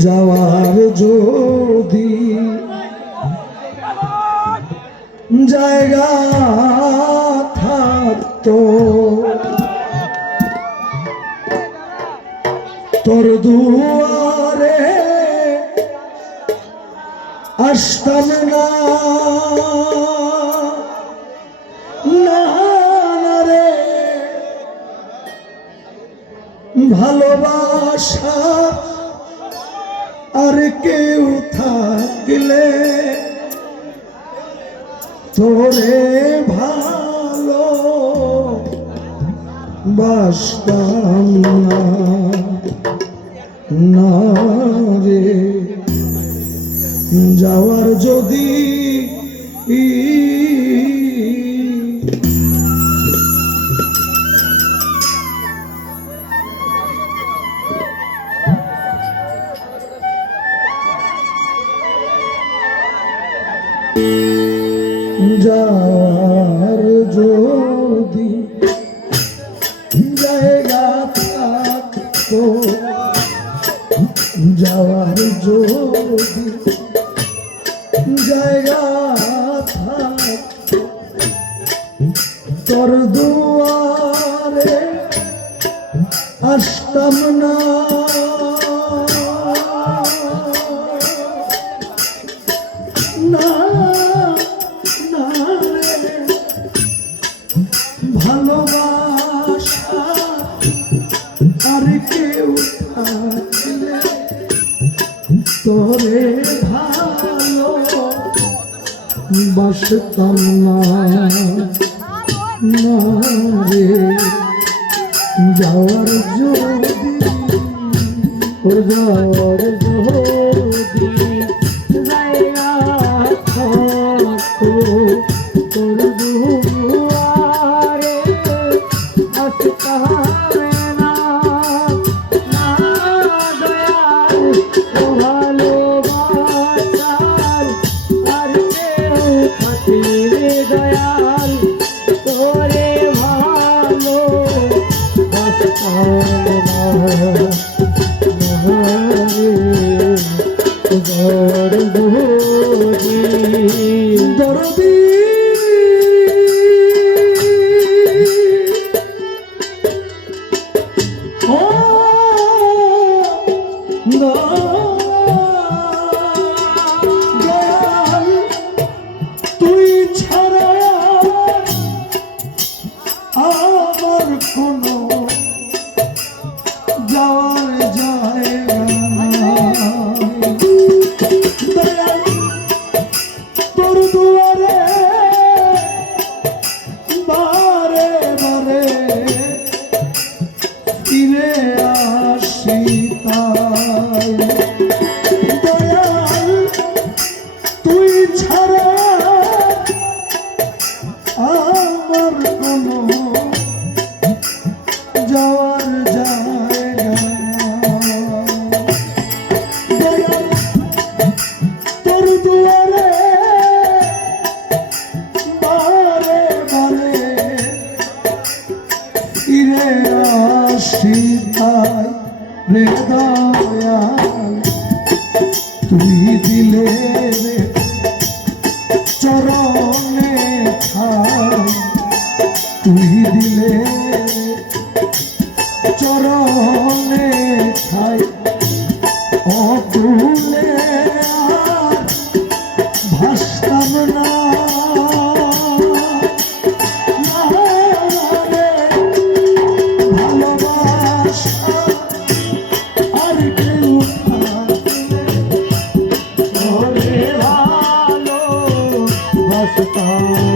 যাওয়ার যদি জায়গা থাকতো তোর দুয়ারে আসতাম না রে ভালোবাসা আর কেউ থাকলে তোরে ভালো বাসতাম না রে যাওয়ার যদি যাওয়ার যদি জায়গা থাকতো যাওয়ার যদি জায়গা থাকতো তোর দুয়ারে আসতাম না ভালোবাসা আর কেউ থাকলে তোরে ভালো বাসতাম না রে যাওয়ার যদি যাওয়ার যদি জায়গা থাকতো তোর দুয়ারে আসতাম না দয়াল ভালোবাসার আর কেউ থাকলে দয়াল তোরে ভালো বাসতাম না দরদি তুই ছাড়া আমার কোনো যাওয়ার জায়গা তোর দুয়ারে বারে বারে ফিরে আসি তাই দয়াল তুই ছাড়া আমার কোনো যাওয়ার জায়গা দয়াল তোর দুয়ারে বারে বারে ফিরে আসি তাই রে দয়াল তুই দিলে রে চরণে ঠাই তুই দিলে চরণে ঠাই অতুলে আর ভাসতাম না ভালোবাসা আর কেউ থাকলে তোরে ভালো বাসতাম